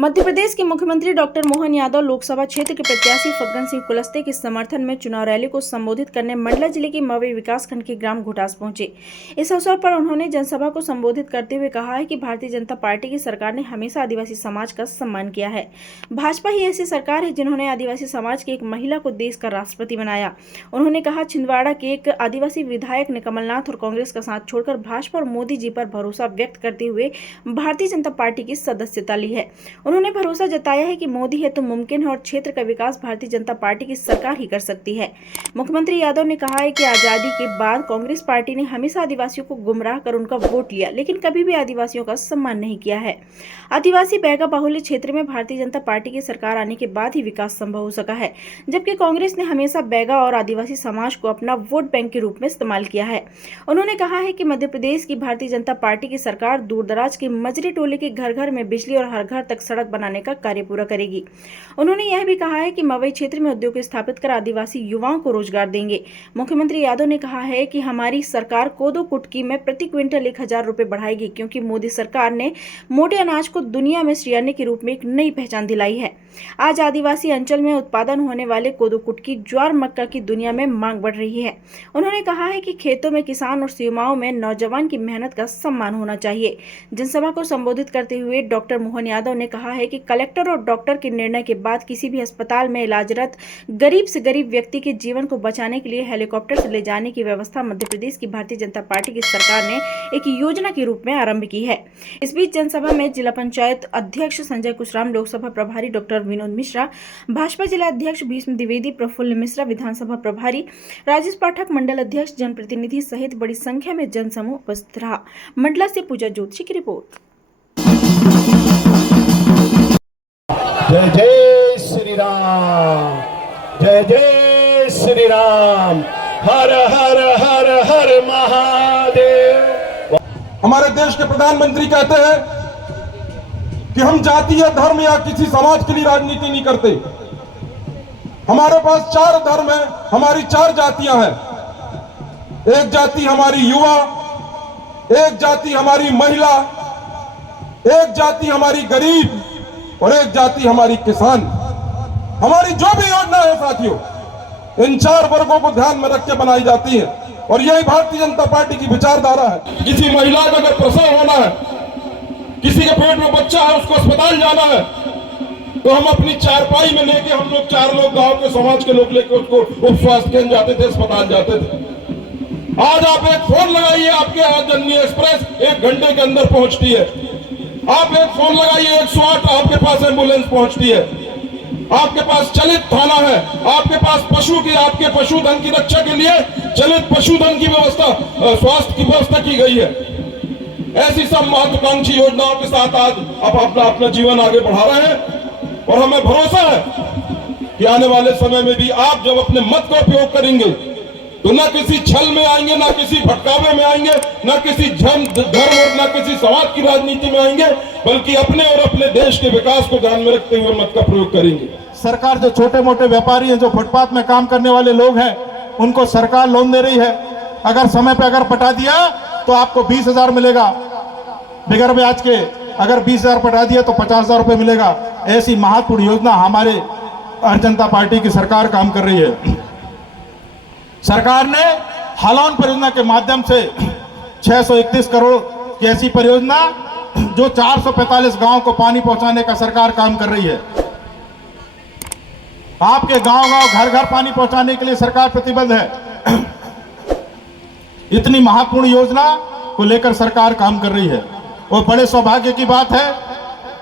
मध्य प्रदेश के मुख्यमंत्री डॉक्टर मोहन यादव लोकसभा क्षेत्र के प्रत्याशी फग्गन सिंह कुलस्ते के समर्थन में चुनाव रैली को संबोधित करने मंडला जिले के मवई विकासखंड के ग्राम घोटास पहुंचे। इस अवसर पर उन्होंने जनसभा को संबोधित करते हुए कहा है कि भारतीय जनता पार्टी की सरकार ने हमेशा आदिवासी समाज का सम्मान किया है। भाजपा ही ऐसी सरकार है जिन्होंने आदिवासी समाज की एक महिला को देश का राष्ट्रपति बनाया। उन्होंने कहा, छिंदवाड़ा के एक आदिवासी विधायक ने कमलनाथ और कांग्रेस का साथ छोड़कर भाजपा और मोदी जी पर भरोसा व्यक्त करते हुए भारतीय जनता पार्टी की सदस्यता ली है। उन्होंने भरोसा जताया है कि मोदी है तो मुमकिन है और क्षेत्र का विकास भारतीय जनता पार्टी की सरकार ही कर सकती है। मुख्यमंत्री यादव ने कहा है कि आजादी के बाद कांग्रेस पार्टी ने हमेशा आदिवासियों को गुमराह कर उनका वोट लिया, लेकिन कभी भी आदिवासियों का सम्मान नहीं किया है। आदिवासी बैगा बाहुल्य क्षेत्र में भारतीय जनता पार्टी की सरकार आने के बाद ही विकास संभव हो सका है, जबकि कांग्रेस ने हमेशा बैगा और आदिवासी समाज को अपना वोट बैंक के रूप में इस्तेमाल किया है। उन्होंने कहा है कि मध्य प्रदेश की भारतीय जनता पार्टी की सरकार दूर दराज के मजरी टोले के घर घर में बिजली और हर घर तक सड़क बनाने का कार्य पूरा करेगी। उन्होंने यह भी कहा है कि मवई क्षेत्र में उद्योग स्थापित कर आदिवासी युवाओं को रोजगार देंगे। मुख्यमंत्री यादव ने कहा है कि हमारी सरकार कोदो कुटकी में प्रति क्विंटल 1000 रुपए बढ़ाएगी, क्योंकि मोदी सरकार ने मोटे अनाज को दुनिया में श्रेयान्य के रूप में एक नई पहचान दिलाई है। आज आदिवासी अंचल में उत्पादन होने वाले कोदो कुटकी, ज्वार, मक्का की दुनिया में मांग बढ़ रही है। उन्होंने कहा है कि खेतों में किसान और सीमाओं में नौजवान की मेहनत का सम्मान होना चाहिए। जनसभा को संबोधित करते हुए डॉक्टर मोहन यादव ने कहा है कि कलेक्टर और डॉक्टर के निर्णय के बाद किसी भी अस्पताल में इलाजरत गरीब से गरीब व्यक्ति के जीवन को बचाने के लिए हेलीकॉप्टर से ले जाने की व्यवस्था मध्य प्रदेश की भारतीय जनता पार्टी की सरकार ने एक योजना के रूप में आरंभ की है। इस बीच जनसभा में जिला पंचायत अध्यक्ष संजय कुशराम, लोकसभा प्रभारी डॉक्टर विनोद मिश्रा, भाजपा जिला अध्यक्ष भीष्म द्विवेदी, प्रफुल्ल मिश्रा, विधानसभा प्रभारी राजेश पाठक, मंडल अध्यक्ष, जनप्रतिनिधि सहित बड़ी संख्या में जनसमूह उपस्थित रहा। मंडला से पूजा जोशी की रिपोर्ट। जय जय श्री राम, जय जय श्री राम, हर हर हर हर महादेव। हमारे देश के प्रधानमंत्री कहते हैं कि हम जातीय धर्म या किसी समाज के लिए राजनीति नहीं करते। हमारे पास 4 धर्म है, हमारी 4 जातियां हैं। एक जाति हमारी युवा, एक जाति हमारी महिला, एक जाति हमारी गरीब और एक जाति हमारी किसान। हमारी जो भी योजना है साथियों, इन 4 वर्गों को ध्यान में रख के बनाई जाती है और यही भारतीय जनता पार्टी की विचारधारा है। किसी महिला का अगर प्रसव होना है, किसी के पेट में बच्चा है, उसको अस्पताल जाना है, तो हम अपनी चारपाई में लेके हम लोग 4 लोग गांव के समाज के लोग लेके उसको उप स्वास्थ्य केंद्र जाते थे, अस्पताल जाते थे। आज आप एक फोन लगाइए, आपके यहाँ जननी एक्सप्रेस 1 घंटे के अंदर पहुंचती है। आप एक फोन लगाइए, 108 आपके पास एम्बुलेंस पहुंचती है। आपके पास चलित थाना है, आपके पास आपके पशुधन की रक्षा के लिए चलित पशुधन की व्यवस्था, स्वास्थ्य की व्यवस्था की गई है। ऐसी सब महत्वाकांक्षी योजनाओं के साथ आज आप अपना जीवन आगे बढ़ा रहे हैं और हमें भरोसा है कि आने वाले समय में भी आप जब अपने मत का उपयोग करेंगे तो न किसी छल में आएंगे, न किसी भटकावे में आएंगे, न किसी धर्म और न किसी समाज की राजनीति में आएंगे, बल्कि अपने और अपने देश के विकास को ध्यान में रखते हुए मत का प्रयोग करेंगे। सरकार जो छोटे मोटे व्यापारी हैं, जो फुटपाथ में काम करने वाले लोग हैं, उनको सरकार लोन दे रही है। अगर समय पे अगर पटा दिया तो आपको 20,000 मिलेगा बगैर ब्याज के, अगर 20,000 पटा दिया तो 50,000 रुपए मिलेगा। ऐसी महत्वपूर्ण योजना हमारे भारतीय जनता पार्टी की सरकार काम कर रही है। सरकार ने हालौन परियोजना के माध्यम से 631 करोड़ की ऐसी परियोजना जो 445 गांव को पानी पहुंचाने का सरकार काम कर रही है। आपके गांव-गांव, घर-घर पानी पहुंचाने के लिए सरकार प्रतिबद्ध है। इतनी महत्वपूर्ण योजना को लेकर सरकार काम कर रही है और बड़े सौभाग्य की बात है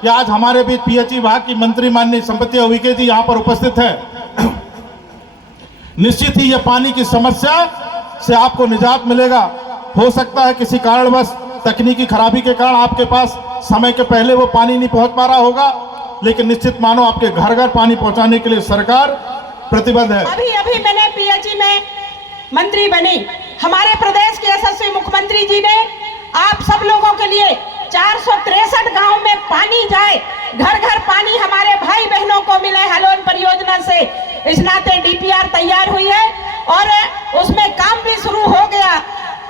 कि आज हमारे बीच पीएचई विभाग की मंत्री माननीय संपत्ति उइके जी यहाँ पर उपस्थित है। निश्चित ही यह पानी की समस्या से आपको निजात मिलेगा। हो सकता है किसी कारणवश तकनीकी खराबी के कारण आपके पास समय के पहले वो पानी नहीं पहुंच पा रहा होगा, लेकिन निश्चित मानो आपके घर घर पानी पहुंचाने के लिए सरकार प्रतिबद्ध है। अभी मैंने पीएचई में मंत्री बनी। हमारे प्रदेश के यशस्वी मुख्यमंत्री जी ने आप सब लोगों के लिए 463 गांव में पानी जाए, घर घर पानी हमारे भाई बहनों को मिले हालौन परियोजना से। इस नाते डीपीआर तैयार हुई है और उसमें काम भी शुरू हो गया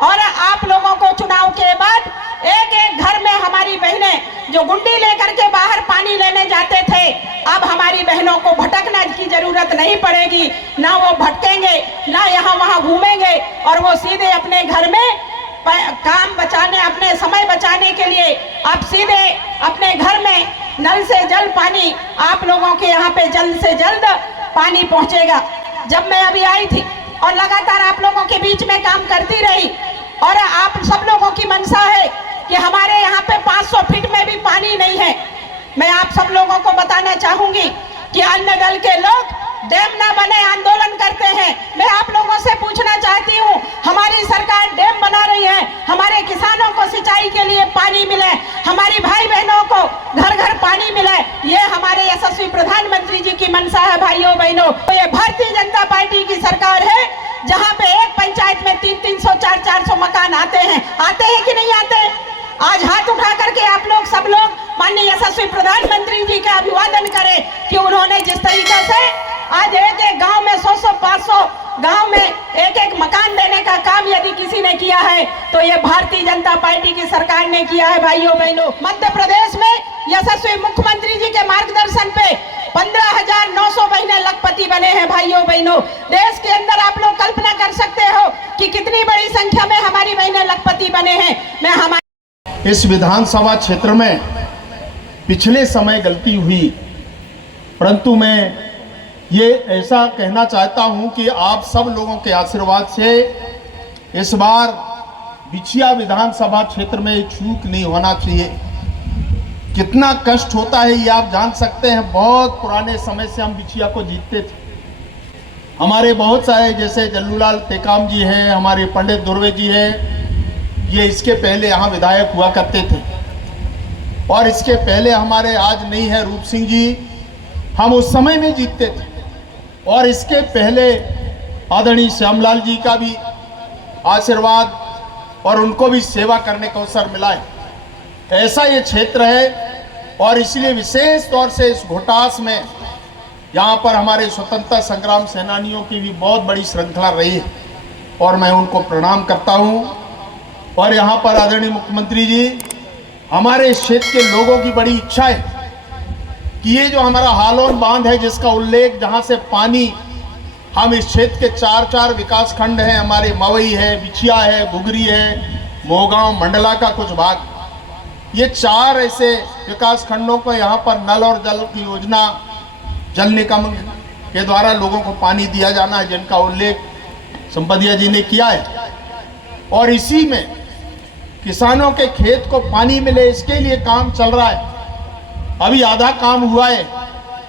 और आप लोगों को चुनाव के बाद एक एक घर में हमारी बहनें जो गुंडी लेकर के बाहर पानी लेने जाते थे, अब हमारी बहनों को भटकने की जरूरत नहीं पड़ेगी। ना वो भटकेंगे, ना यहाँ वहाँ घूमेंगे, और वो सीधे अपने घर में काम बचाने, अपने समय बचाने के लिए अब सीधे अपने घर में नल से जल पानी आप लोगों के यहाँ पे जल्द से जल्द पानी पहुँचेगा। जब मैं अभी आई थी और लगातार आप लोगों के बीच में काम करती रही, और आप सब लोगों की मंशा है कि हमारे यहाँ पे 500 फीट में भी पानी नहीं है। मैं आप सब लोगों को बताना चाहूंगी कि अन्य दल के लोग डैम ना बने आंदोलन करते हैं। मैं आप लोगों से पूछना चाहती हूँ, हमारी सरकार डैम बना रही है, हमारे किसानों को सिंचाई के लिए पानी मिले, हमारी भाई बहनों को घर घर पानी मिले, ये हमारे यशस्वी प्रधानमंत्री जी की मंशा है। भाइयों बहनों, तो ये भारतीय जनता पार्टी की सरकार है, जहाँ पे एक पंचायत में 300, 400 मकान आते हैं कि नहीं आते? आज हाथ उठा करके आप लोग सब लोग माननीय यशस्वी प्रधानमंत्री जी का अभिवादन करें कि उन्होंने जिस तरीके से आज एक एक गांव में 100, 500 गांव में एक एक मकान देने का काम यदि किसी ने किया है तो ये भारतीय जनता पार्टी की सरकार ने किया है। भाइयों बहनों, मध्य प्रदेश में यशस्वी मुख्यमंत्री जी के मार्गदर्शन पे 15,900 बहनें लखपति बने हैं। भाइयों बहनों, देश के अंदर आप लोग कल्पना कर सकते हो कि कितनी बड़ी संख्या में हमारी बहनें लखपति बने हैं। इस विधानसभा क्षेत्र में पिछले समय गलती हुई, परंतु मैं ये ऐसा कहना चाहता हूं कि आप सब लोगों के आशीर्वाद से इस बार बिछिया विधानसभा क्षेत्र में चूक नहीं होना चाहिए। कितना कष्ट होता है ये आप जान सकते हैं। बहुत पुराने समय से हम बिछिया को जीतते थे। हमारे बहुत सारे जैसे जल्लूलाल टेकाम जी हैं, हमारे पंडित दुर्वे जी हैं, ये इसके पहले यहाँ विधायक हुआ करते थे। और इसके पहले हमारे आज नहीं है रूप सिंह जी, हम उस समय में जीतते थे। और इसके पहले आदरणीय श्यामलाल जी का भी आशीर्वाद और उनको भी सेवा करने का अवसर मिला है। ऐसा ये क्षेत्र है और इसलिए विशेष तौर से इस घोटास में यहाँ पर हमारे स्वतंत्रता संग्राम सेनानियों की भी बहुत बड़ी श्रृंखला रही है और मैं उनको प्रणाम करता हूँ। और यहाँ पर आदरणीय मुख्यमंत्री जी, हमारे इस क्षेत्र के लोगों की बड़ी इच्छा है कि ये जो हमारा हालोन बांध है जिसका उल्लेख, जहाँ से पानी हम इस क्षेत्र के 4 विकास खंड हैं, हमारे मवई है, बिछिया है, घुघरी है, मोहगांव, मंडला का कुछ भाग, ये 4 ऐसे विकास खंडों को यहाँ पर नल और जल की योजना, जल निगम के द्वारा लोगों को पानी दिया जाना है, जिनका उल्लेख संपदिया जी ने किया है। और इसी में किसानों के खेत को पानी मिले, इसके लिए काम चल रहा है। अभी आधा काम हुआ है,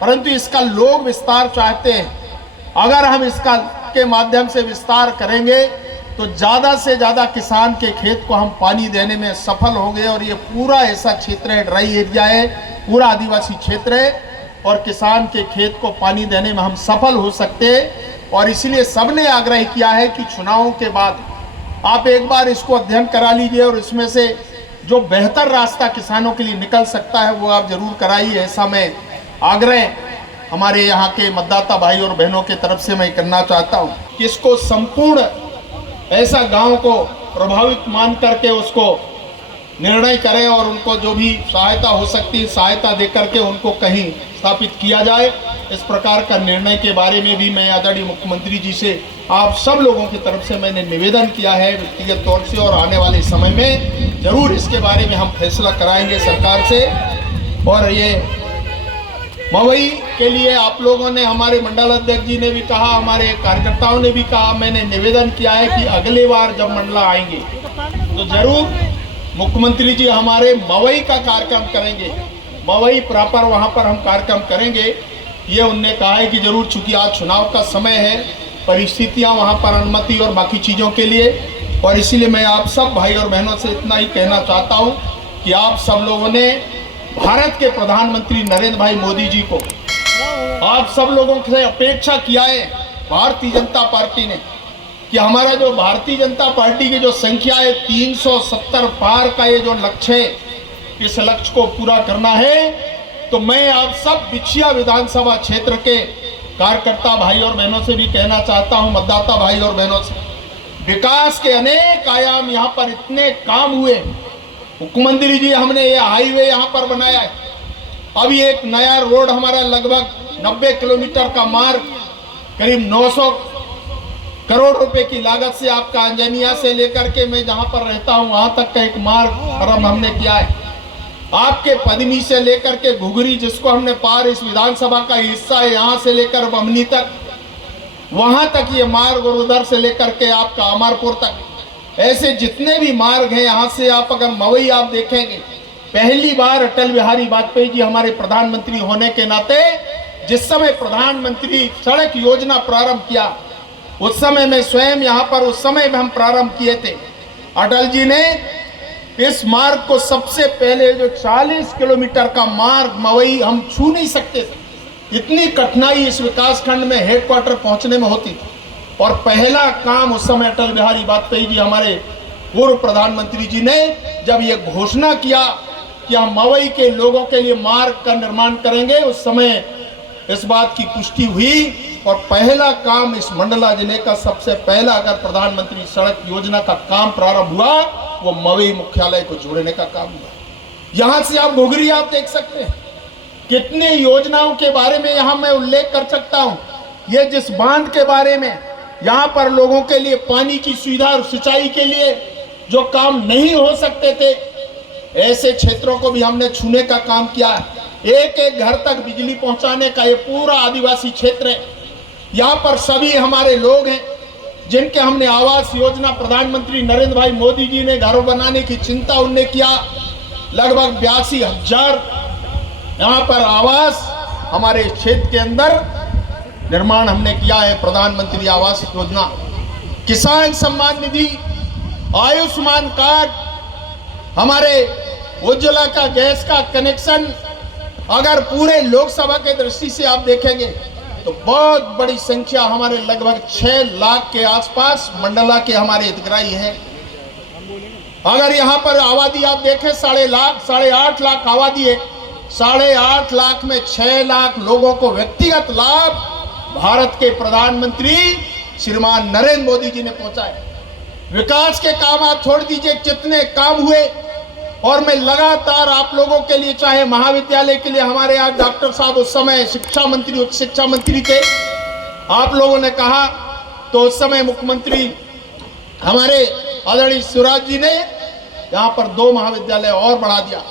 परंतु इसका लोग विस्तार चाहते हैं। अगर हम इसका के माध्यम से विस्तार करेंगे तो ज़्यादा से ज़्यादा किसान के खेत को हम पानी देने में सफल होंगे। और ये पूरा ऐसा क्षेत्र है, ड्राई एरिया है, पूरा आदिवासी क्षेत्र है, और किसान के खेत को पानी देने में हम सफल हो सकते हैं। और इसलिए सबने आग्रह किया है कि चुनावों के बाद आप एक बार इसको अध्ययन करा लीजिए और इसमें से जो बेहतर रास्ता किसानों के लिए निकल सकता है वो आप जरूर कराइए। ऐसा मैं आग्रह हमारे यहाँ के मतदाता भाई और बहनों के तरफ से मैं करना चाहता हूँ कि इसको संपूर्ण ऐसा गांव को प्रभावित मान करके उसको निर्णय करें और उनको जो भी सहायता हो सकती है सहायता दे करके उनको कहीं स्थापित किया जाए। इस प्रकार का निर्णय के बारे में भी मैं आदरणीय मुख्यमंत्री जी से आप सब लोगों की तरफ से मैंने निवेदन किया है व्यक्तिगत तौर से, और आने वाले समय में जरूर इसके बारे में हम फैसला कराएंगे सरकार से। और ये मवई के लिए आप लोगों ने, हमारे मंडल अध्यक्ष जी ने भी कहा, हमारे कार्यकर्ताओं ने भी कहा, मैंने निवेदन किया है कि अगले बार जब मंडला आएंगे तो जरूर मुख्यमंत्री जी हमारे मवई का कार्यक्रम करेंगे, मवई प्रॉपर वहाँ पर हम कार्यक्रम करेंगे। ये उनने कहा है कि जरूर, चूंकि आज चुनाव का समय है, परिस्थितियाँ वहाँ पर अनुमति और बाकी चीज़ों के लिए, और इसीलिए मैं आप सब भाई और बहनों से इतना ही कहना चाहता हूँ कि आप सब लोगों ने भारत के प्रधानमंत्री नरेंद्र भाई मोदी जी को, आप सब लोगों से अपेक्षा किया है भारतीय जनता पार्टी ने कि हमारा जो भारतीय जनता पार्टी की जो संख्या है 370 पार का ये जो लक्ष्य है, इस लक्ष्य को पूरा करना है। तो मैं आप सब बिछिया विधानसभा क्षेत्र के कार्यकर्ता भाई और बहनों से भी कहना चाहता हूं, मतदाता भाई और बहनों से, विकास के अनेक आयाम, यहाँ पर इतने काम हुए मुख्यमंत्री जी, हमने ये हाईवे यहाँ पर बनाया है। अभी एक नया रोड हमारा लगभग 90 किलोमीटर का मार्ग करीब 900 करोड़ रुपए की लागत से आपका अंजनिया से लेकर के मैं जहां पर रहता हूं वहां तक का एक मार्ग आरंभ हमने किया है। आपके पदनी से लेकर के घुघरी, जिसको हमने पार इस विधानसभा का हिस्सा है, यहां से लेकर बमनी तक, वहां तक ये मार्ग, और उधर से लेकर के आपका अमरपुर तक, ऐसे जितने भी मार्ग हैं यहाँ से आप अगर मवई आप देखेंगे, पहली बार अटल बिहारी वाजपेयी जी हमारे प्रधानमंत्री होने के नाते जिस समय प्रधानमंत्री सड़क योजना प्रारंभ किया, उस समय में स्वयं यहाँ पर उस समय में हम प्रारंभ किए थे। अटल जी ने इस मार्ग को सबसे पहले, जो 40 किलोमीटर का मार्ग मवई हम छू नहीं सकते थे, इतनी कठिनाई इस विकास खंड में हेडक्वार्टर पहुंचने में होती थी। और पहला काम उस समय अटल बिहारी वाजपेयी जी हमारे पूर्व प्रधानमंत्री जी ने जब ये घोषणा किया कि हम मवई के लोगों के लिए मार्ग का निर्माण करेंगे, उस समय इस बात की पुष्टि हुई। और पहला काम इस मंडला जिले का सबसे पहला अगर प्रधानमंत्री सड़क योजना का काम प्रारंभ हुआ, वो मवई मुख्यालय को जोड़ने का काम हुआ। यहां से आप घुघरी आप देख सकते हैं, कितने योजनाओं के बारे में यहां मैं उल्लेख कर सकता हूं। ये जिस बांध के बारे में, यहाँ पर लोगों के लिए पानी की सुविधा और सिंचाई के लिए जो काम नहीं हो सकते थे, ऐसे क्षेत्रों को भी हमने छूने का काम किया। एक एक घर तक बिजली पहुंचाने का ये पूरा आदिवासी क्षेत्र है। यहाँ पर सभी हमारे लोग हैं जिनके हमने आवास योजना, प्रधानमंत्री नरेंद्र भाई मोदी जी ने घर बनाने की चिंता उनने किया। लगभग 82,000 यहाँ पर आवास हमारे क्षेत्र के अंदर निर्माण हमने किया है। प्रधानमंत्री आवास योजना, किसान सम्मान निधि, आयुष्मान कार्ड, हमारे उज्ज्वला का गैस का कनेक्शन, अगर पूरे लोकसभा के दृष्टि से आप देखेंगे तो बहुत बड़ी संख्या, हमारे लगभग 6 लाख के आसपास मंडला के हमारे हितग्राही हैं। अगर यहाँ पर आबादी आप देखें 8.5 लाख आबादी है, 8.5 लाख में 6 लाख लोगों को व्यक्तिगत लाभ भारत के प्रधानमंत्री श्रीमान नरेंद्र मोदी जी ने पहुंचाए। विकास के काम आप छोड़ दीजिए, कितने काम हुए। और मैं लगातार आप लोगों के लिए, चाहे महाविद्यालय के लिए, हमारे यहाँ डॉक्टर साहब उस समय शिक्षा मंत्री, उच्च शिक्षा मंत्री थे, आप लोगों ने कहा तो उस समय मुख्यमंत्री हमारे आदरणीय शिवराज जी ने यहाँ पर 2 महाविद्यालय और बढ़ा दिया।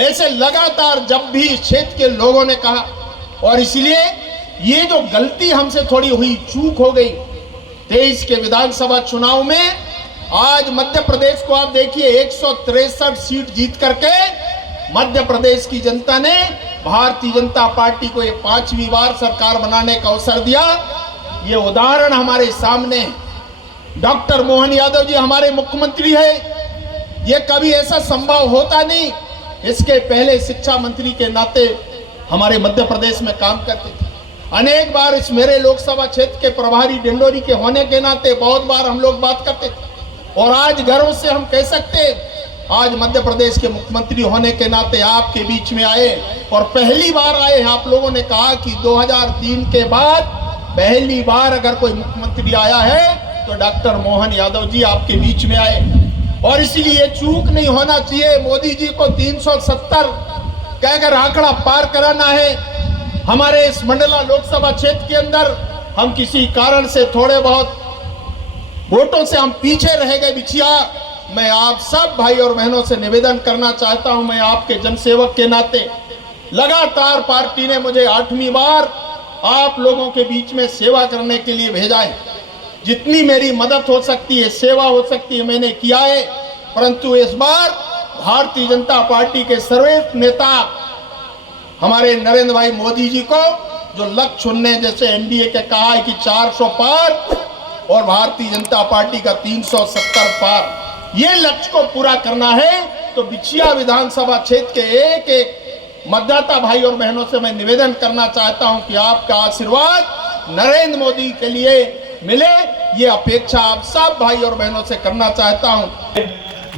ऐसे लगातार जब भी इस क्षेत्र के लोगों ने कहा, और इसलिए ये जो गलती हमसे थोड़ी हुई, चूक हो गई 23 के विधानसभा चुनाव में, आज मध्य प्रदेश को आप देखिए 163 सीट जीत करके मध्य प्रदेश की जनता ने भारतीय जनता पार्टी को ये 5वीं बार सरकार बनाने का अवसर दिया। ये उदाहरण हमारे सामने, डॉक्टर मोहन यादव जी हमारे मुख्यमंत्री है, ये कभी ऐसा संभव होता नहीं। इसके पहले शिक्षा मंत्री के नाते हमारे मध्य प्रदेश में काम करते थे। अनेक बार इस मेरे लोकसभा क्षेत्र के प्रभारी डिंडोरी के होने के नाते बहुत बार हम लोग बात करते थे। और आज गर्व से हम कह सकते हैं, आज मध्य प्रदेश के मुख्यमंत्री होने के नाते आपके बीच में आए, और पहली बार आए। आप लोगों ने कहा कि 2003 के बाद पहली बार अगर कोई मुख्यमंत्री आया है तो डॉक्टर मोहन यादव जी आपके बीच में आए। और इसलिए चूक नहीं होना चाहिए। मोदी जी को 370 कहकर आंकड़ा पार कराना है। हमारे इस मंडला लोकसभा क्षेत्र के अंदर हम किसी कारण से थोड़े बहुत वोटों से हम पीछे रह गए बिछिया। मैं आप सब भाई और बहनों से निवेदन करना चाहता हूं, मैं आपके जनसेवक के नाते, लगातार पार्टी ने मुझे 8वीं बार आप लोगों के बीच में सेवा करने के लिए भेजा है। जितनी मेरी मदद हो सकती है, सेवा हो सकती है, मैंने किया है। परंतु इस बार भारतीय जनता पार्टी के सर्वश्रेष्ठ नेता हमारे नरेंद्र भाई मोदी जी को जो लक्ष्य चुनने, जैसे एनडीए के कहा है कि 400 पार और भारतीय जनता पार्टी का 370 पार, ये लक्ष्य को पूरा करना है तो बिछिया विधानसभा क्षेत्र के एक एक मतदाता भाई और बहनों से मैं निवेदन करना चाहता हूं कि आपका आशीर्वाद नरेंद्र मोदी के लिए मिले, ये अपेक्षा आप सब भाई और बहनों से करना चाहता हूं।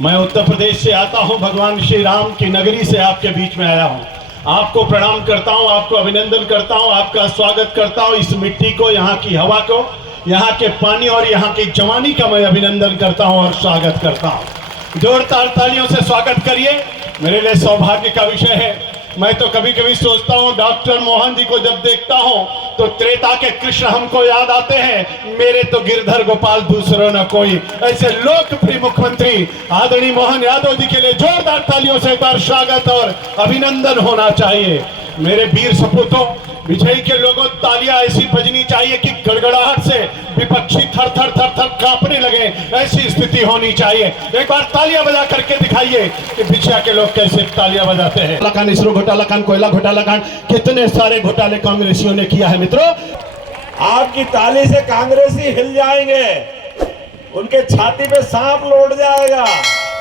मैं उत्तर प्रदेश से आता हूं, भगवान श्री राम की नगरी से आपके बीच में आया हूं। आपको प्रणाम करता हूं, आपको अभिनंदन करता हूं, आपका स्वागत करता हूं। इस मिट्टी को, यहाँ की हवा को, यहाँ के पानी और यहाँ की जवानी का मैं अभिनंदन करता हूं और स्वागत करता हूं। जोरदार तालियों से स्वागत करिए। मेरे लिए सौभाग्य का विषय है। मैं तो कभी कभी सोचता हूँ डॉक्टर मोहन जी को जब देखता हूँ तो त्रेता के कृष्ण हमको याद आते हैं। मेरे तो गिरधर गोपाल दूसरों न कोई। ऐसे लोकप्रिय मुख्यमंत्री आदरणीय मोहन यादव जी के लिए जोरदार तालियों से एक बार स्वागत और अभिनंदन होना चाहिए। मेरे वीर सपूतों, विजयी के लोगों, तालियां ऐसी बजनी चाहिए कि गड़गड़ाहट से विपक्षी थर थर थर थर कांपने लगे। ऐसी स्थिति होनी चाहिए। एक बार तालियां बजा करके दिखाइए कि विजय के लोग कैसे तालियां बजाते हैं। घोटाला, इसरो घोटाला कांड, कोयला घोटाला कांड, कितने सारे घोटाले कांग्रेसियों ने किया है। मित्रों, आपकी ताली से कांग्रेसी हिल जाएंगे, उनके छाती पे सांप लौट जाएगा।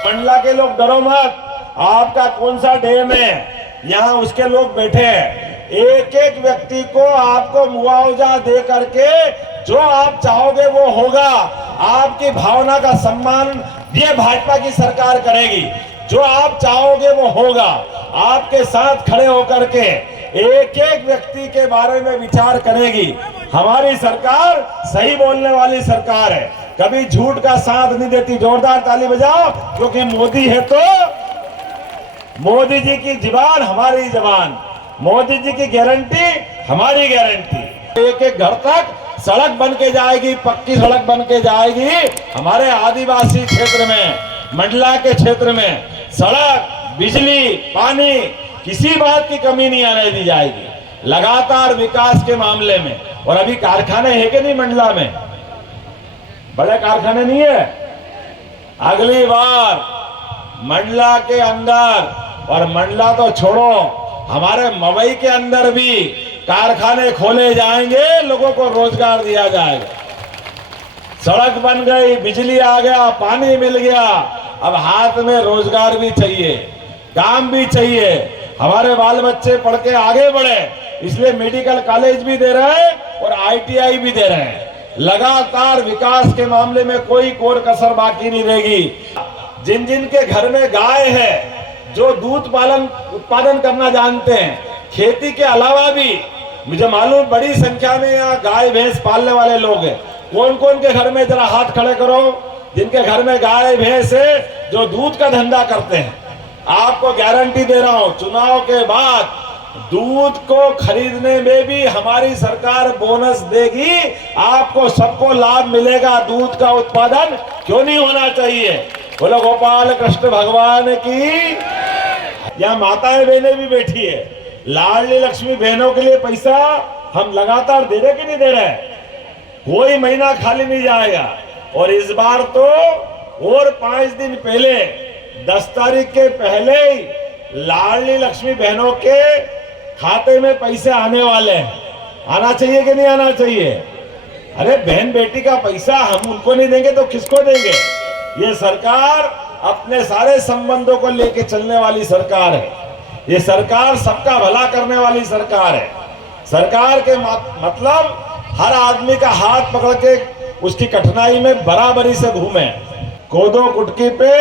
मंडला के लोग डरो मत, आपका कौन सा डैम है, यहाँ उसके लोग बैठे हैं। एक एक व्यक्ति को आपको मुआवजा दे करके जो आप चाहोगे वो होगा। आपकी भावना का सम्मान ये भाजपा की सरकार करेगी। जो आप चाहोगे वो होगा। आपके साथ खड़े होकर के एक एक व्यक्ति के बारे में विचार करेगी। हमारी सरकार सही बोलने वाली सरकार है, कभी झूठ का साथ नहीं देती। जोरदार ताली बजाओ, क्योंकि मोदी है तो मोदी जी की जुबान हमारी जुबान, मोदी जी की गारंटी हमारी गारंटी। एक एक घर तक सड़क बन के जाएगी, पक्की सड़क बन के जाएगी। हमारे आदिवासी क्षेत्र में, मंडला के क्षेत्र में सड़क, बिजली, पानी, किसी बात की कमी नहीं आने दी जाएगी। लगातार विकास के मामले में। और अभी कारखाने है कि नहीं मंडला में? बड़े कारखाने नहीं है। अगली बार मंडला के अंदर, और मंडला तो छोड़ो, हमारे मवई के अंदर भी कारखाने खोले जाएंगे, लोगों को रोजगार दिया जाएगा। सड़क बन गई, बिजली आ गया, पानी मिल गया, अब हाथ में रोजगार भी चाहिए, काम भी चाहिए। हमारे बाल बच्चे पढ़ के आगे बढ़े, इसलिए मेडिकल कॉलेज भी दे रहे हैं और ITI भी दे रहे हैं। लगातार विकास के मामले में कोई कोर कसर बाकी नहीं रहेगी। जिन जिन के घर में गाय है, जो दूध उत्पादन करना जानते हैं, खेती के अलावा भी मुझे मालूम बड़ी संख्या में यहाँ गाय भैंस पालने वाले लोग हैं। कौन कौन के घर में, जरा हाथ खड़े करो, जिनके घर में गाय भैंस है, जो दूध का धंधा करते हैं। आपको गारंटी दे रहा हूं, चुनाव के बाद दूध को खरीदने में भी हमारी सरकार बोनस देगी। आपको सबको लाभ मिलेगा। दूध का उत्पादन क्यों नहीं होना चाहिए? बोलो गोपाल कृष्ण भगवान की। यहाँ माताएं बहनें भी बैठी है। लाडली लक्ष्मी बहनों के लिए पैसा हम लगातार दे रहे कि नहीं दे रहे? कोई महीना खाली नहीं जाएगा। और इस बार तो और 5 दिन पहले, 10 तारीख के पहले ही लाडली लक्ष्मी बहनों के खाते में पैसे आने वाले हैं। आना चाहिए कि नहीं आना चाहिए? अरे बहन बेटी का पैसा हम उनको नहीं देंगे तो किसको देंगे? ये सरकार अपने सारे संबंधों को लेके चलने वाली सरकार है। ये सरकार सबका भला करने वाली सरकार है। सरकार के मतलब हर आदमी का हाथ पकड़ के उसकी कठिनाई में बराबरी से घूमे। कोदो कुटकी पे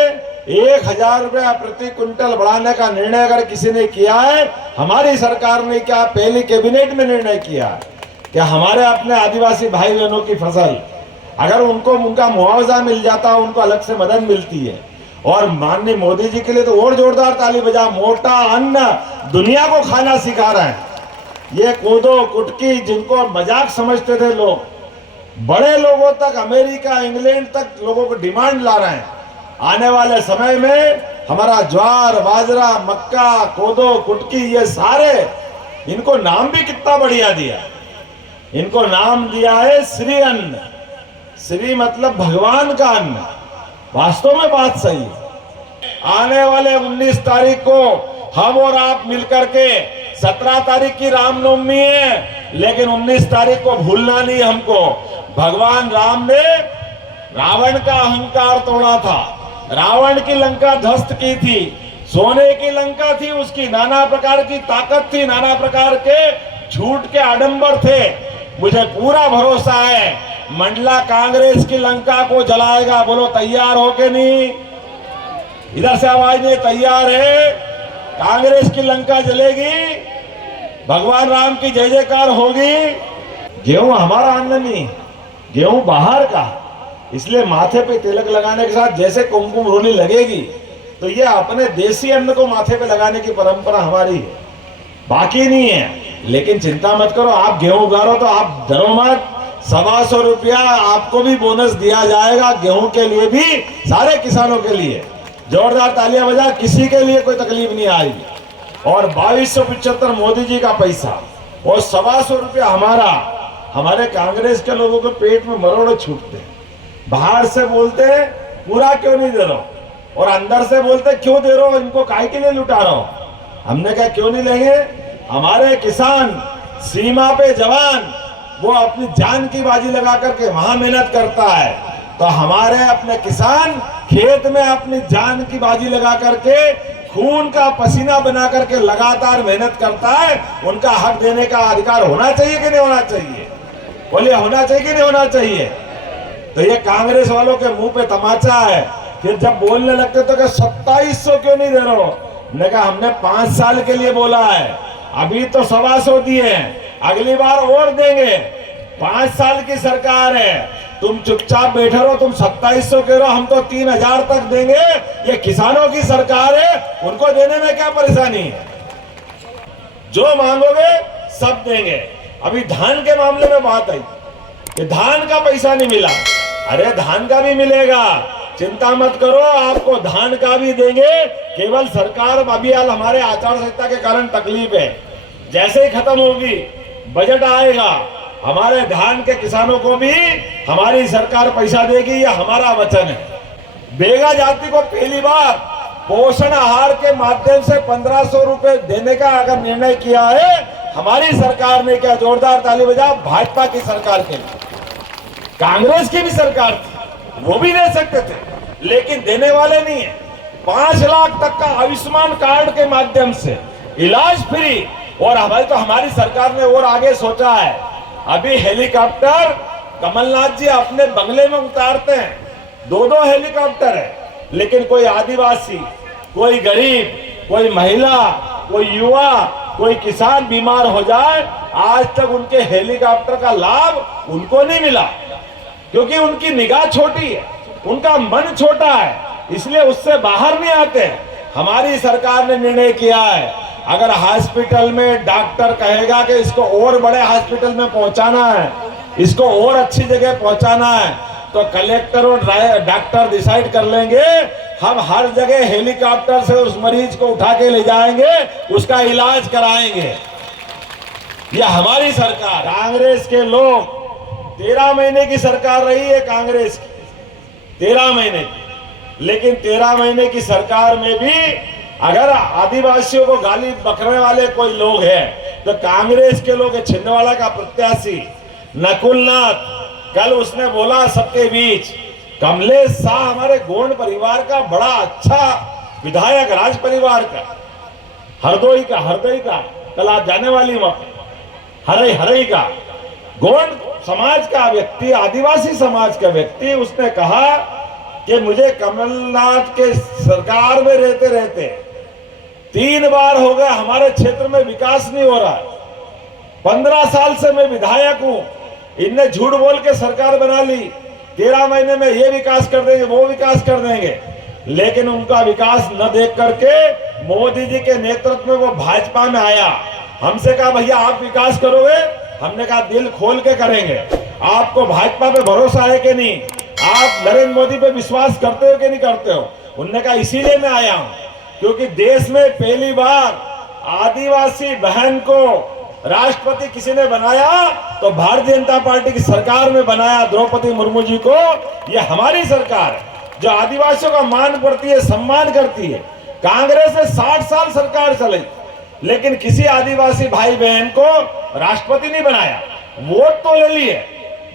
1000 रुपया प्रति क्विंटल बढ़ाने का निर्णय अगर किसी ने किया है, हमारी सरकार ने क्या पहली कैबिनेट में निर्णय किया कि हमारे अपने आदिवासी भाई बहनों की फसल अगर उनको उनका मुआवजा मिल जाता, उनको अलग से मदद मिलती है। और माननीय मोदी जी के लिए तो और जोरदार ताली बजा। मोटा अन्न दुनिया को खाना सिखा रहे हैं। ये कोदो कुटकी जिनको मजाक समझते थे लोग, बड़े लोगों तक, अमेरिका इंग्लैंड तक लोगों को डिमांड ला रहे हैं। आने वाले समय में हमारा ज्वार, बाजरा, मक्का, कोदो कुटकी, ये सारे, इनको नाम भी कितना बढ़िया दिया। इनको नाम दिया है श्री अन्न। श्री मतलब भगवान का अन्न। वास्तव में बात सही है। आने वाले 19 तारीख को हम और आप मिलकर के, 17 तारीख की रामनवमी है, लेकिन 19 तारीख को भूलना नहीं हमको। भगवान राम ने रावण का अहंकार तोड़ा था, रावण की लंका ध्वस्त की थी। सोने की लंका थी उसकी, नाना प्रकार की ताकत थी, नाना प्रकार के झूठ के आडंबर थे। मुझे पूरा भरोसा है मंडला कांग्रेस की लंका को जलाएगा। बोलो तैयार हो के नहीं? इधर से आवाज नहीं, तैयार है? कांग्रेस की लंका जलेगी, भगवान राम की जय जयकार होगी। गेहूं हमारा अन्न नहीं, गेहूं बाहर का। इसलिए माथे पे तिलक लगाने के साथ जैसे कुमकुम रोली लगेगी, तो ये अपने देसी अन्न को माथे पे लगाने की परंपरा हमारी है, बाकी नहीं है। लेकिन चिंता मत करो, आप गेहूं उगा रहे हो तो आप डरो मत, 125 रुपया आपको भी बोनस दिया जाएगा, गेहूं के लिए भी, सारे किसानों के लिए। जोरदार तालियां बजा, किसी के लिए कोई तकलीफ नहीं आएगी। और 2275 मोदी जी का पैसा और 125 रुपया हमारा, हमारे कांग्रेस के लोगों के पेट में मरोड़े छूटते हैं। बाहर से बोलते हैं पूरा क्यों नहीं दे रहा, और अंदर से बोलते क्यों दे रहा हो, इनको काहे के लिए लुटा रहा हो। हमने कहा क्यों नहीं लेंगे, हमारे किसान सीमा पे जवान वो अपनी जान की बाजी लगा करके वहां मेहनत करता है, तो हमारे अपने किसान खेत में अपनी जान की बाजी लगा करके खून का पसीना बना करके लगातार मेहनत करता है। उनका हक देने का अधिकार होना चाहिए कि नहीं होना चाहिए, बोलिए होना चाहिए कि नहीं होना चाहिए। तो ये कांग्रेस वालों के मुंह पे तमाचा है, फिर जब बोलने लगते तो 2700 क्यों नहीं दे रहे हो। मैंने कहा हमने 5 साल के लिए बोला है, अभी तो 125 दिए हैं, अगली बार और देंगे। 5 साल की सरकार है, तुम चुपचाप बैठे रहो, तुम 2700 कह रहो, हम तो 3000 तक देंगे। ये किसानों की सरकार है, उनको देने में क्या परेशानी है, जो मांगोगे सब देंगे। अभी धान के मामले में बात आई कि धान का पैसा नहीं मिला, अरे धान का भी मिलेगा, चिंता मत करो, आपको धान का भी देंगे। केवल सरकार अभी हाल हमारे आचार संहिता के कारण तकलीफ है, जैसे ही खत्म होगी बजट आएगा, हमारे धान के किसानों को भी हमारी सरकार पैसा देगी, यह हमारा वचन है। बेगा जाति को पहली बार पोषण आहार के माध्यम से 1500 रुपए देने का अगर निर्णय किया है हमारी सरकार ने, क्या जोरदार ताली बजा भाजपा की सरकार के लिए। कांग्रेस की भी सरकार थी, वो भी दे सकते थे, लेकिन देने वाले नहीं है। 5 लाख तक का आयुष्मान कार्ड के माध्यम से इलाज फ्री, और हमारी सरकार ने और आगे सोचा है, अभी हेलीकॉप्टर कमलनाथ जी अपने बंगले में उतारते हैं, 2-2 हेलीकॉप्टर है, लेकिन कोई आदिवासी, कोई गरीब, कोई महिला, कोई युवा, कोई किसान बीमार हो जाए, आज तक उनके हेलीकॉप्टर का लाभ उनको नहीं मिला, क्योंकि उनकी निगाह छोटी है, उनका मन छोटा है, इसलिए उससे बाहर नहीं आते। हमारी सरकार ने निर्णय किया है, अगर हॉस्पिटल में डॉक्टर कहेगा कि इसको और बड़े हॉस्पिटल में पहुंचाना है, इसको और अच्छी जगह पहुंचाना है, तो कलेक्टर और डॉक्टर डिसाइड कर लेंगे, हम हर जगह हेलीकॉप्टर से उस मरीज को उठा के ले जाएंगे, उसका इलाज कराएंगे। यह हमारी सरकार। कांग्रेस के लोग 13 महीने की सरकार रही है कांग्रेस की, 13 महीने की, लेकिन 13 महीने की सरकार में भी अगर आदिवासियों को गाली बकने वाले कोई लोग हैं तो कांग्रेस के लोग, छिंदवाड़ा का प्रत्याशी नकुलनाथ, कल उसने बोला सबके बीच, कमलेश शाह हमारे गोंड परिवार का बड़ा अच्छा विधायक, राज परिवार का, हरदोई का, कल आप जाने वाली वहां हरई का, गोंड समाज का व्यक्ति, आदिवासी समाज का व्यक्ति, उसने कहा कि मुझे कमलनाथ के सरकार में रहते रहते 3 बार हो गया, हमारे क्षेत्र में विकास नहीं हो रहा, 15 साल से मैं विधायक हूं, इनने झूठ बोल के सरकार बना ली, 13 महीने में ये विकास कर देंगे, वो विकास कर देंगे, लेकिन उनका विकास न देख करके मोदी जी के नेतृत्व में वो भाजपा में आया। हमसे कहा भैया आप विकास करोगे, हमने कहा दिल खोल के करेंगे। आपको भाजपा पे भरोसा है कि नहीं, आप नरेंद्र मोदी पे विश्वास करते हो कि नहीं करते हो। उन्होंने कहा इसीलिए मैं आया हूं क्योंकि देश में पहली बार आदिवासी बहन को राष्ट्रपति किसी ने बनाया तो भारतीय जनता पार्टी की सरकार में बनाया, द्रौपदी मुर्मू जी को। यह हमारी सरकार है जो आदिवासियों का मान करती है, सम्मान करती है। कांग्रेस ने 60 साल सरकार चलाई लेकिन किसी आदिवासी भाई बहन को राष्ट्रपति नहीं बनाया। वोट तो ले लिए,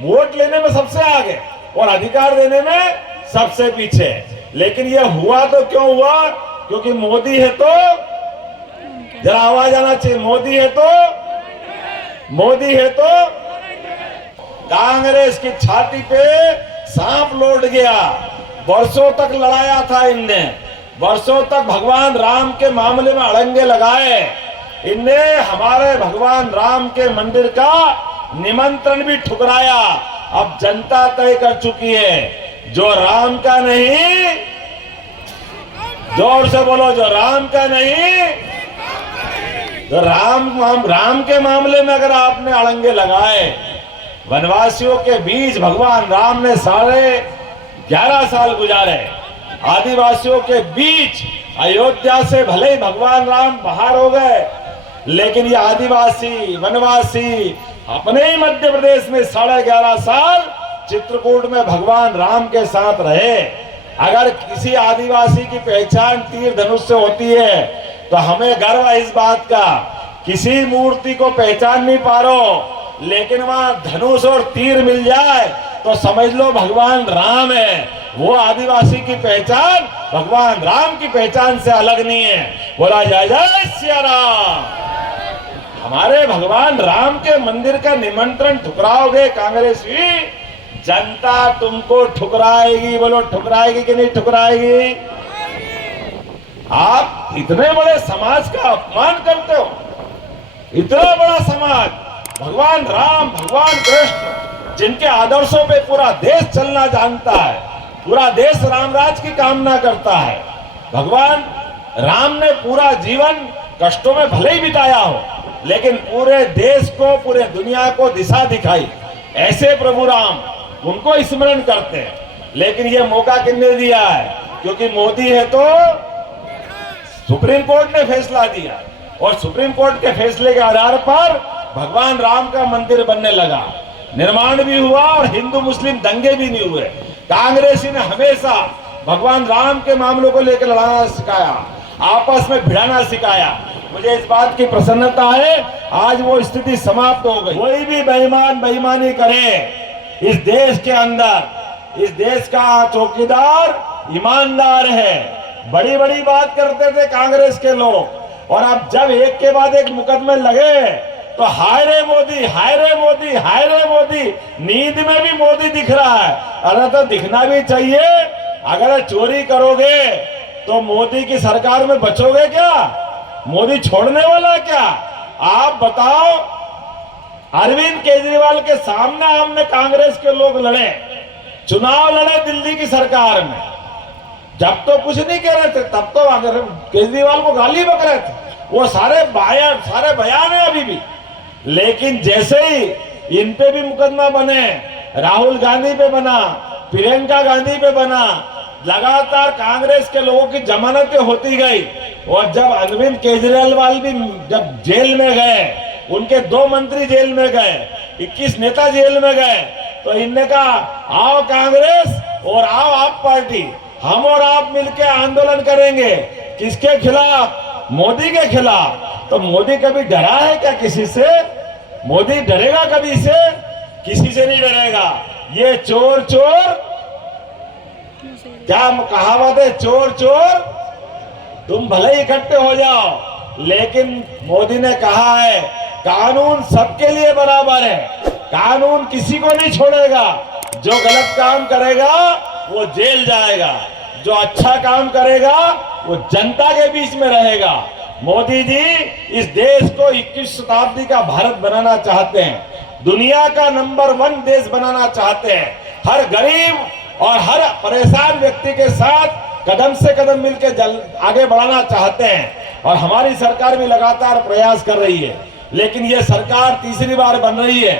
वोट लेने में सबसे आगे और अधिकार देने में सबसे पीछे, लेकिन यह हुआ तो क्यों हुआ? क्योंकि मोदी है तो, जरा आवाज आना चाहिए, मोदी है तो कांग्रेस की छाती पे सांप लौट गया। वर्षों तक लड़ाया था इनने, वर्षों तक भगवान राम के मामले में अड़ंगे लगाए। इनने हमारे भगवान राम के मंदिर का निमंत्रण भी ठुकराया। अब जनता तय कर चुकी है जो राम का नहीं, जोर से बोलो, जो राम का नहीं, तो राम के मामले में अगर आपने अड़ंगे लगाए, वनवासियों के बीच भगवान राम ने 11.5 साल गुजारे, आदिवासियों के बीच अयोध्या से भले ही भगवान राम बाहर हो गए, लेकिन ये आदिवासी वनवासी अपने ही मध्य प्रदेश में 11.5 साल चित्रकूट में भगवान राम के साथ रहे। अगर किसी आदिवासी की पहचान तीर धनुष से होती है तो हमें गर्व है इस बात का। किसी मूर्ति को पहचान नहीं पा रहे, लेकिन वहां धनुष और तीर मिल जाए तो समझ लो भगवान राम है। वो आदिवासी की पहचान भगवान राम की पहचान से अलग नहीं है। बोला जय जय सिया राम। हमारे भगवान राम के मंदिर का निमंत्रण ठुकराओगे कांग्रेसी, जनता तुमको ठुकराएगी। बोलो ठुकराएगी कि नहीं ठुकराएगी? आप इतने बड़े समाज का अपमान करते हो, इतना बड़ा समाज, भगवान राम, भगवान कृष्ण, जिनके आदर्शों पे पूरा देश चलना जानता है, पूरा देश रामराज की कामना करता है। भगवान राम ने पूरा जीवन कष्टों में भले ही बिताया हो, लेकिन पूरे देश को, पूरे दुनिया को दिशा दिखाई। ऐसे प्रभु राम, उनको स्मरण करते हैं। लेकिन ये मौका किसने दिया है? क्योंकि मोदी है तो सुप्रीम कोर्ट ने फैसला दिया, और सुप्रीम कोर्ट के फैसले के आधार पर भगवान राम का मंदिर बनने लगा, निर्माण भी हुआ और हिंदू मुस्लिम दंगे भी नहीं हुए। कांग्रेसी ने हमेशा भगवान राम के मामलों को लेकर लड़ाना सिखाया, आपस में भिड़ाना सिखाया। मुझे इस बात की प्रसन्नता है आज वो स्थिति समाप्त हो गई। कोई भी बेईमान बेईमानी करे इस देश के अंदर, इस देश का चौकीदार ईमानदार है। बड़ी बड़ी बात करते थे कांग्रेस के लोग, और अब जब एक के बाद एक मुकदमे लगे तो हाय रे मोदी, हाय रे मोदी, हाय रे मोदी। नींद में भी मोदी दिख रहा है। अरे तो दिखना भी चाहिए। अगर चोरी करोगे तो मोदी की सरकार में बचोगे क्या? मोदी छोड़ने वाला क्या? आप बताओ। अरविंद केजरीवाल के सामने हमने कांग्रेस के लोग लड़े, चुनाव लड़े दिल्ली की सरकार में। जब तो कुछ नहीं कह रहे थे, तब तो अगर केजरीवाल को गाली बक रहे थे। वो सारे बयान है अभी भी। लेकिन जैसे ही इन पे भी मुकदमा बने, राहुल गांधी पे बना, प्रियंका गांधी पे बना, लगातार कांग्रेस के लोगों की जमानतें होती गई। और जब अरविंद केजरीवाल भी जब जेल में गए, उनके 2 मंत्री जेल में गए, 21 नेता जेल में गए, तो इनने कहा आओ कांग्रेस और आओ आप पार्टी, हम और आप मिलकर आंदोलन करेंगे। किसके खिलाफ? मोदी के खिलाफ। तो मोदी कभी डरा है क्या किसी से? मोदी डरेगा कभी से? किसी से नहीं डरेगा। ये चोर चोर, क्या कहावत है, चोर चोर तुम भले इकट्ठे हो जाओ, लेकिन मोदी ने कहा है कानून सबके लिए बराबर है, कानून किसी को नहीं छोड़ेगा। जो गलत काम करेगा वो जेल जाएगा, जो अच्छा काम करेगा वो जनता के बीच में रहेगा। मोदी जी इस देश को 21वीं शताब्दी का भारत बनाना चाहते हैं, दुनिया का नंबर 1 देश बनाना चाहते हैं। हर गरीब और हर परेशान व्यक्ति के साथ कदम से कदम मिलकर आगे बढ़ाना चाहते हैं, और हमारी सरकार भी लगातार प्रयास कर रही है। लेकिन ये सरकार तीसरी बार बन रही है,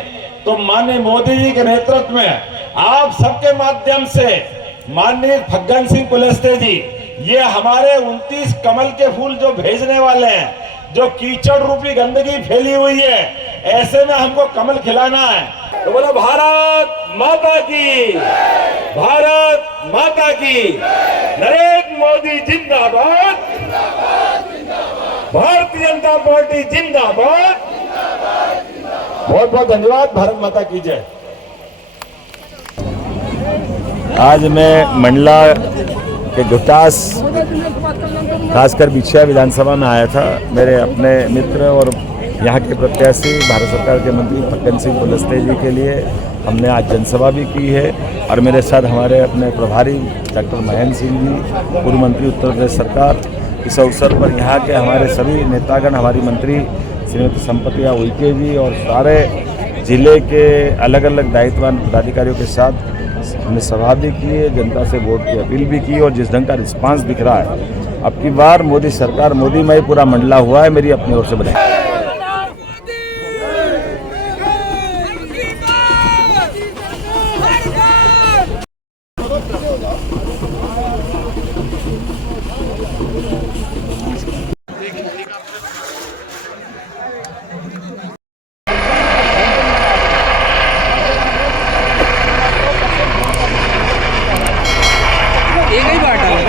तो माननीय मोदी जी के नेतृत्व में आप सबके माध्यम से माननीय फग्गन सिंह कुलस्ते जी, ये हमारे 29 कमल के फूल जो भेजने वाले हैं, जो कीचड़ रूपी गंदगी फैली हुई है, ऐसे में हमको कमल खिलाना है। तो बोलो भारत माता की, भारत माता की, नरेंद्र मोदी जिंदाबाद, भारतीय जनता पार्टी जिंदाबाद। बहुत बहुत धन्यवाद। भारत माता की जय। आज मैं मंडला के गुटास खासकर बिछिया विधानसभा में आया था। मेरे अपने मित्र और यहाँ के प्रत्याशी भारत सरकार के मंत्री फग्गन सिंह कुलस्ते जी के लिए हमने आज जनसभा भी की है, और मेरे साथ हमारे अपने प्रभारी डॉक्टर महेंद्र सिंह जी, पूर्व मंत्री उत्तर प्रदेश सरकार। इस अवसर पर यहाँ के हमारे सभी नेतागण, हमारी मंत्री श्रीमती संपतिया उइके जी और सारे जिले के अलग अलग दायित्ववान पदाधिकारियों के साथ हमने सभा भी की है, जनता से वोट की अपील भी की, और जिस ढंग का रिस्पांस दिख रहा है, अब की बार मोदी सरकार, मोदी में पूरा मंडला हुआ है, मेरी अपनी ओर से बधाई। एक ही बात है